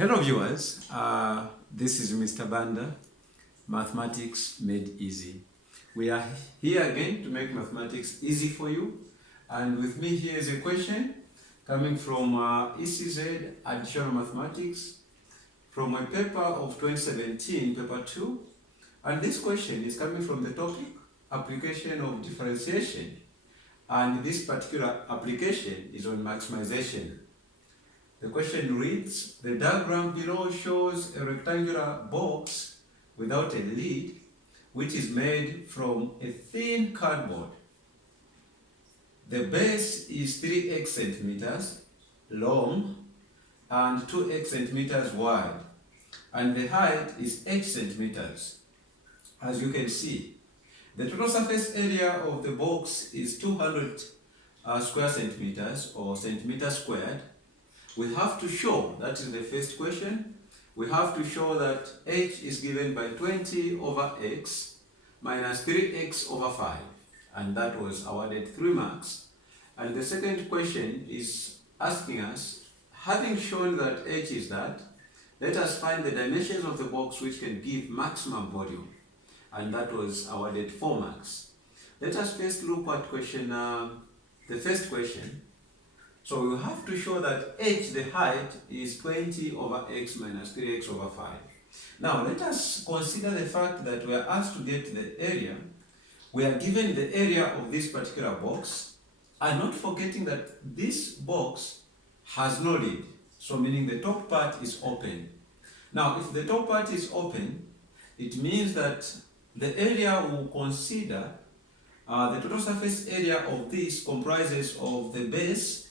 Hello viewers, this is Mr. Banda, Mathematics Made Easy. We are here again to make mathematics easy for you, and with me here is a question coming from ECZ Additional Mathematics from a paper of 2017, paper 2, and this question is coming from the topic application of differentiation, and this particular application is on maximization. The question reads, the diagram below shows a rectangular box without a lid, which is made from a thin cardboard. The base is 3x centimeters long and 2x centimeters wide, and the height is 8 centimeters. As you can see, the total surface area of the box is 200 square centimeters or centimeters squared. We have to show, that is the first question, we have to show that h is given by 20 over x minus 3x over 5, and that was awarded 3 marks. And the second question is asking us, having shown that h is that, let us find the dimensions of the box which can give maximum volume, and that was awarded 4 marks. Let us first look at the first question. So we have to show that h, the height, is 20 over x minus 3x over 5. Now let us consider the fact that we are asked to get the area. We are given the area of this particular box, and not forgetting that this box has no lid, so meaning the top part is open. Now if the top part is open, it means that the area we'll consider, the total surface area of this comprises of the base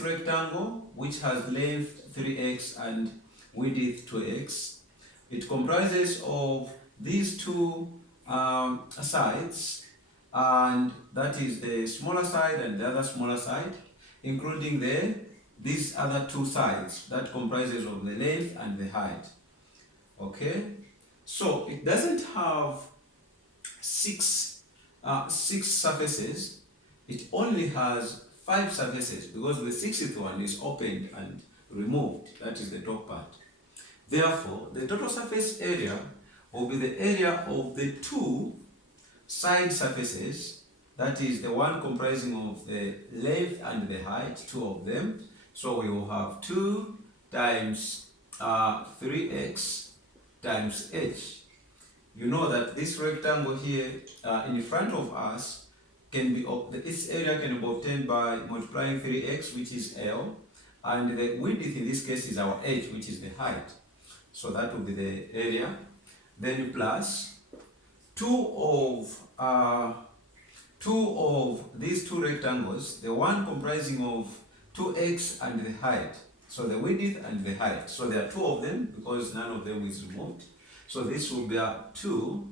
rectangle, which has length 3x and width 2x. It comprises of these two sides, and that is the smaller side and the other smaller side, including these other two sides that comprises of the length and the height. Okay, so it doesn't have six surfaces. It only has 5 surfaces, because the 6th one is opened and removed, that is the top part. Therefore, the total surface area will be the area of the 2 side surfaces, that is the one comprising of the length and the height, 2 of them. So we will have 2 times 3x times h. You know that this rectangle here in front of us can be, this area can be obtained by multiplying 3x, which is L, and the width in this case is our h, which is the height. So that will be the area. Then plus 2 of these two rectangles, the one comprising of 2x and the height. So the width and the height. So there are 2 of them because none of them is removed. So this will be 2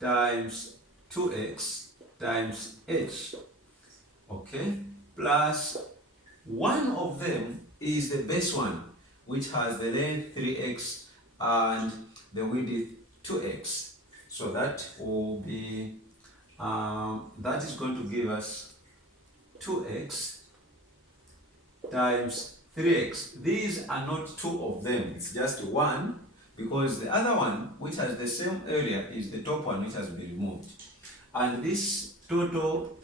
times 2x times h, okay, plus 1 of them is the base one, which has the length 3x and the width 2x. So that will be, that is going to give us 2x times 3x. These are not 2 of them, it's just 1, because the other one, which has the same area, is the top one, which has been removed. And this total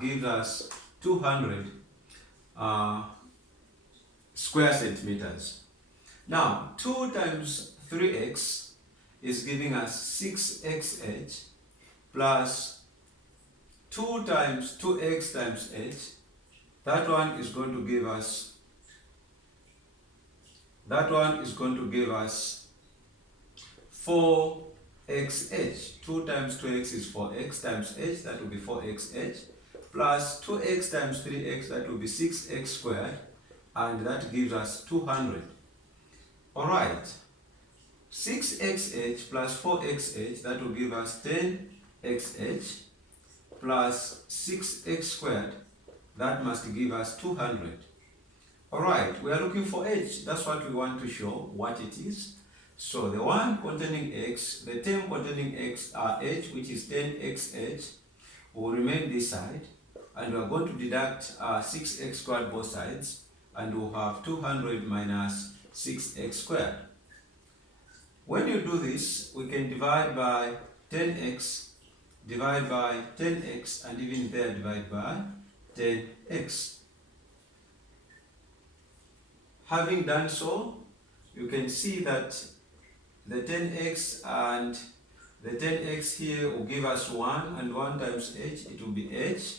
gives us 200 square centimeters. Now 2 times 3x is giving us 6xh plus 2 times 2x times h. That one is going to give us 4xh. 2 times 2x is 4x times h, that will be 4xh, plus 2x times 3x, that will be 6x squared, and that gives us 200. Alright, 6xh plus 4xh, that will give us 10xh, plus 6x squared, that must give us 200. Alright, we are looking for h, that's what we want to show, what it is. So the one containing x, the term containing x, h, which is 10xh, will remain this side, and we are going to deduct 6x squared both sides, and we'll have 200 minus 6x squared. When you do this, we can divide by 10x, divide by 10x, and even there divide by 10x. Having done so, you can see that the 10x and the 10x here will give us 1, and 1 times h, it will be h,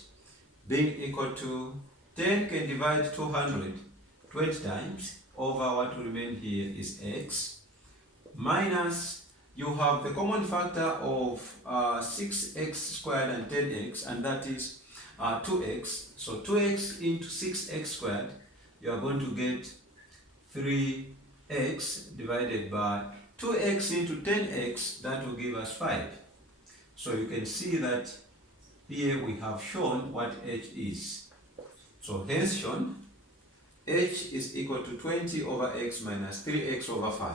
being equal to 10 can divide 200 20 times, over what will remain here is x, minus, you have the common factor of 6x squared and 10x, and that is 2x. So 2x into 6x squared, you are going to get 3x divided by 2x into 10x, that will give us 5. So you can see that here we have shown what h is. So hence shown, h is equal to 20 over x minus 3x over 5.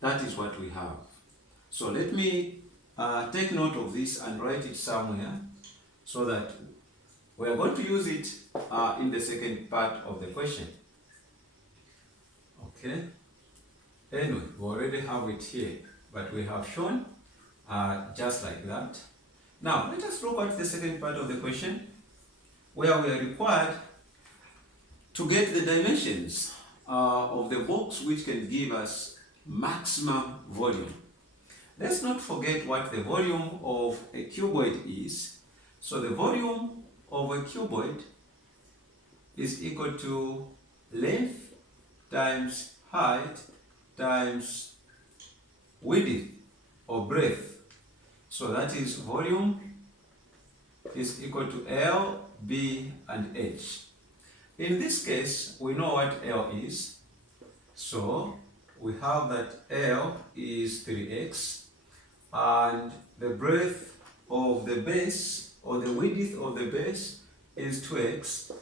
That is what we have. So let me take note of this and write it somewhere so that we are going to use it in the second part of the question. Okay? Anyway, we already have it here, but we have shown just like that. Now, let us look at the second part of the question, where we are required to get the dimensions of the box which can give us maximum volume. Let's not forget what the volume of a cuboid is. So the volume of a cuboid is equal to length times height times width or breadth. So that is volume is equal to L, B, and H. In this case, we know what L is. So we have that L is 3x, and the breadth of the base, or the width of the base, is 2x,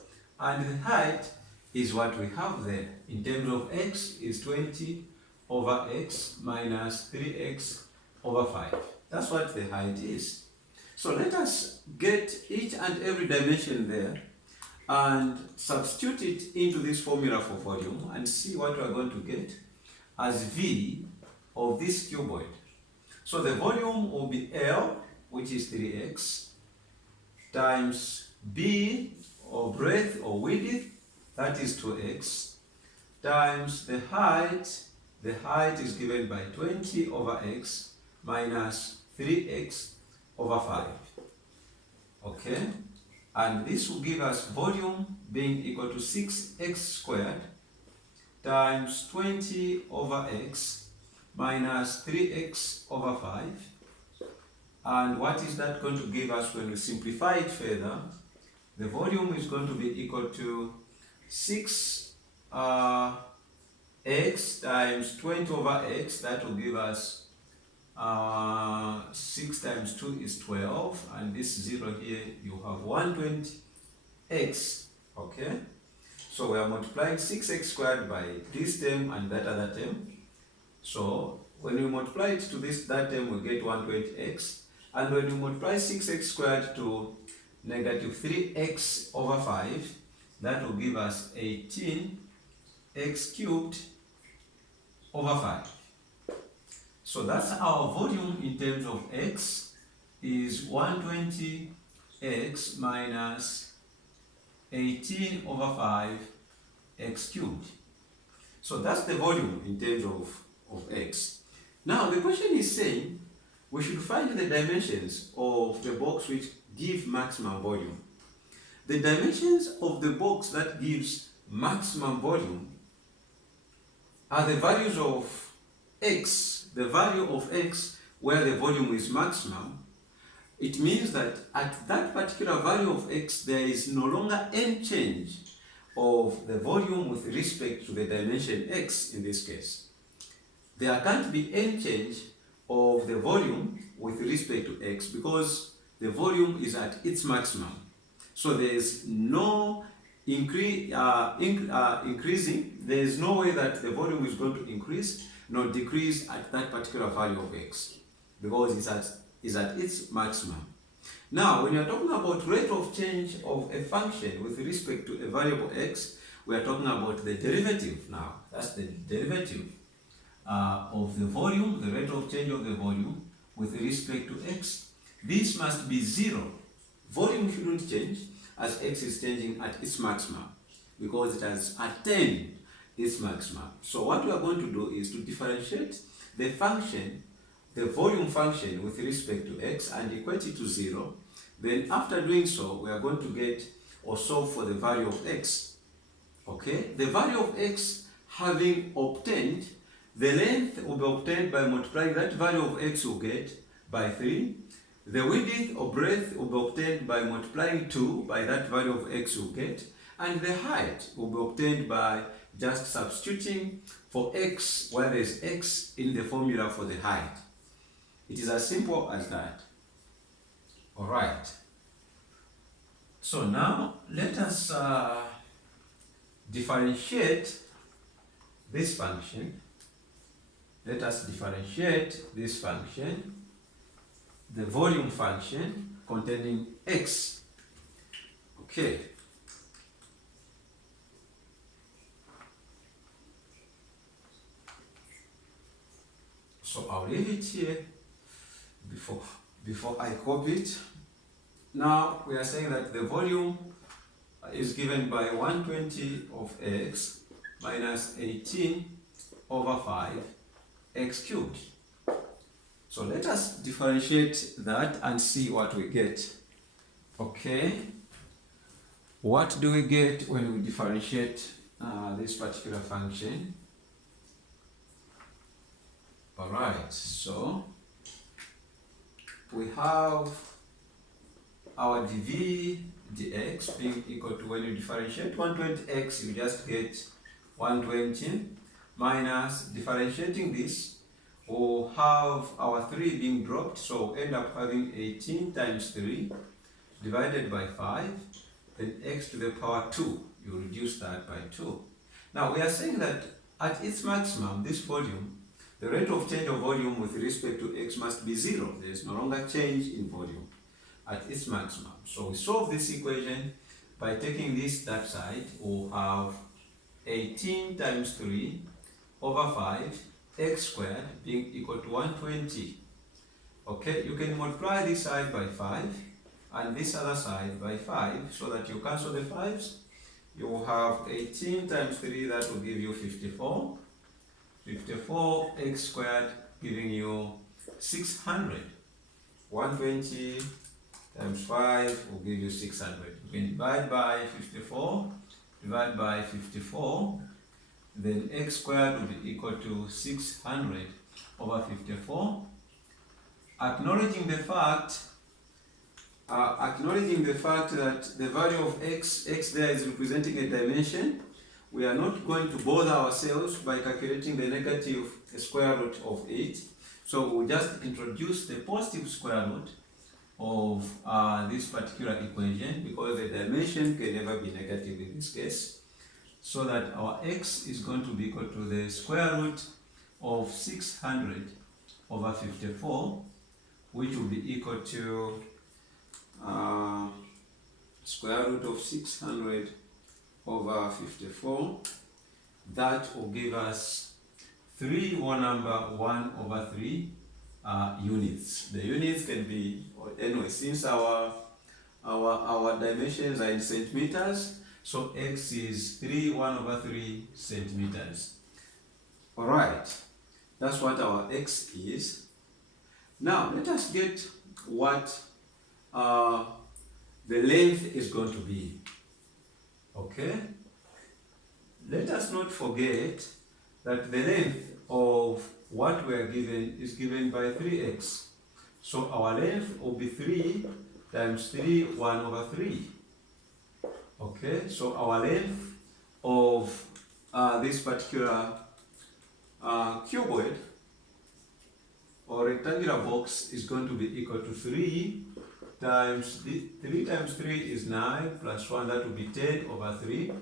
and the height is what we have there. In terms of x, is 20 over x minus 3x over 5. That's what the height is. So let us get each and every dimension there and substitute it into this formula for volume and see what we are going to get as V of this cuboid. So the volume will be L, which is 3x, times B, or breadth or width, that is 2x, times the height is given by 20 over x minus 3x over 5. Okay? And this will give us volume being equal to 6x squared times 20 over x minus 3x over 5. And what is that going to give us when we simplify it further? The volume is going to be equal to 6 x times 20 over x. That will give us 6 times 2 is 12, and this 0 here, you have 120x. Okay? So we are multiplying 6x squared by this term and that other term. So when we multiply it to that term, we get 120x. And when you multiply 6x squared to negative 3x over 5, that will give us 18x cubed over 5. So that's our volume in terms of x is 120x minus 18 over 5 x cubed. So that's the volume in terms of x. Now the question is saying we should find the dimensions of the box which give maximum volume. The dimensions of the box that gives maximum volume are the values of x, the value of x where the volume is maximum. It means that at that particular value of x, there is no longer any change of the volume with respect to the dimension x in this case. There can't be any change of the volume with respect to x because the volume is at its maximum. So there is no increasing, there is no way that the volume is going to increase nor decrease at that particular value of x because it's at its maximum. Now, when you're talking about rate of change of a function with respect to a variable x, we are talking about the derivative now. That's the derivative of the volume, the rate of change of the volume with respect to x. This must be 0. Volume shouldn't change as x is changing at its maximum because it has attained its maximum. So what we are going to do is to differentiate the function, the volume function with respect to x, and equate it to 0. Then after doing so, we are going to get or solve for the value of x. Okay, the value of x having obtained, the length will be obtained by multiplying that value of x will get by 3. The width or breadth will be obtained by multiplying 2 by that value of x will get, and the height will be obtained by just substituting for x where there is x in the formula for the height. It is as simple as that. Alright. So now let us differentiate this function. Let us differentiate this function, the volume function containing x. Okay. So I'll leave it here before I copy it. Now we are saying that the volume is given by 120 of x minus 18 over 5 x cubed. So let us differentiate that and see what we get. Okay, what do we get when we differentiate this particular function? Alright, so we have our dv dx being equal to, when you differentiate 120x, you just get 120 minus, differentiating this, we'll have our 3 being dropped, so we'll end up having 18 times 3 divided by 5, then x to the power 2. You reduce that by 2. Now we are saying that at its maximum, this volume, the rate of change of volume with respect to x must be 0. There is no longer change in volume at its maximum. So we solve this equation by taking this that side. We'll have 18 times 3 over 5 x squared being equal to 120. Okay, you can multiply this side by 5 and this other side by 5 so that you cancel the 5s. You will have 18 times 3, that will give you 54. 54 x squared giving you 600. 120 times 5 will give you 600. You can divide by 54, divide by 54, then x squared will be equal to 600 over 54. Acknowledging the fact that the value of x there is representing a dimension, we are not going to bother ourselves by calculating the negative square root of it. So we'll just introduce the positive square root of this particular equation, because the dimension can never be negative in this case. So that our x is going to be equal to the square root of 600 over 54, which will be equal to square root of 600 over 54. That will give us 3 whole number 1 over 3 units. The units can be, anyway, since our dimensions are in centimeters, so x is 1 over 3 centimeters. Alright, that's what our x is. Now let us get what the length is going to be. Okay, let us not forget that the length of what we are given is given by 3x. So our length will be 3 times 3, 1 over 3. Okay, so our length of this particular cuboid or rectangular box is going to be equal to 3 times 3 times 3 is 9 plus 1, that will be 10 over 3,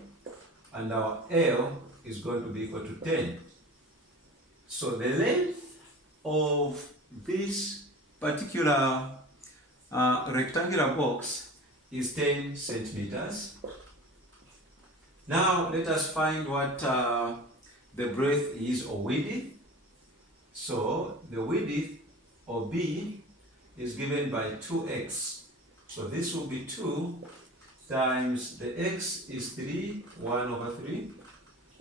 and our L is going to be equal to 10. So the length of this particular rectangular box is 10 centimeters. Now let us find what the breadth is, or width. So the width, or B, is given by 2x. So this will be 2 times the x is 3, 1 over 3.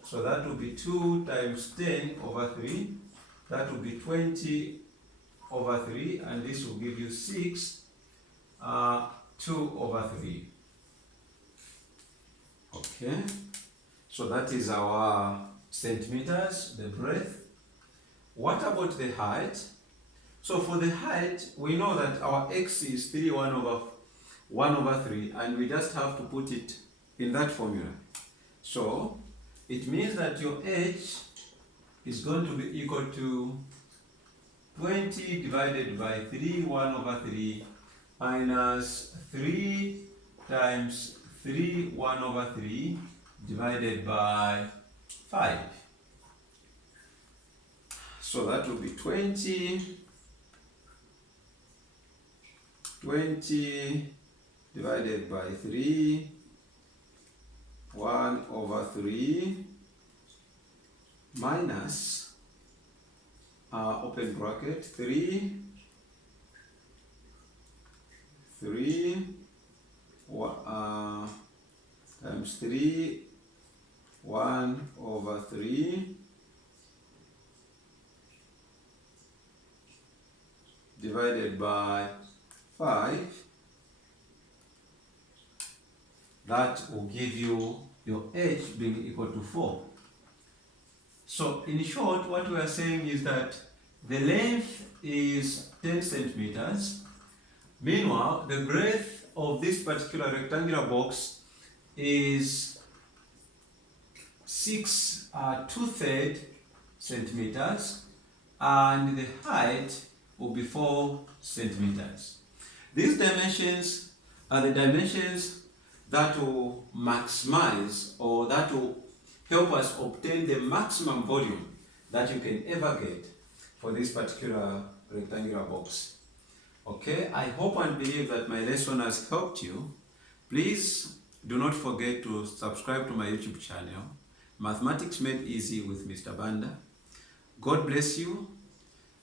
So that will be 2 times 10 over 3. That will be 20 over 3. And this will give you 6, 2 over 3. Okay. So that is our centimeters, the breadth. What about the height? So for the height, we know that our x is 3, 1 over 3, and we just have to put it in that formula. So it means that your h is going to be equal to 20 divided by 3, 1 over 3, minus 3 times 3, 1 over 3, divided by 5. So that will be 20 divided by 3, 1 over 3, minus, open bracket, 3 times 3, 1 over 3, divided by 5. That will give you your h being equal to 4. So in short, what we are saying is that the length is 10 centimeters. Meanwhile, the breadth of this particular rectangular box is 6 2/3 centimeters, and the height will be 4 centimeters. These dimensions are the dimensions that will maximize, or that will help us obtain the maximum volume that you can ever get for this particular rectangular box. Okay, I hope and believe that my lesson has helped you. Please do not forget to subscribe to my YouTube channel, Mathematics Made Easy with Mr. Banda. God bless you,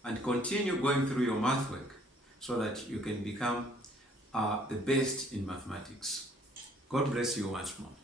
and continue going through your math work so that you can become the best in mathematics. God bless you once more.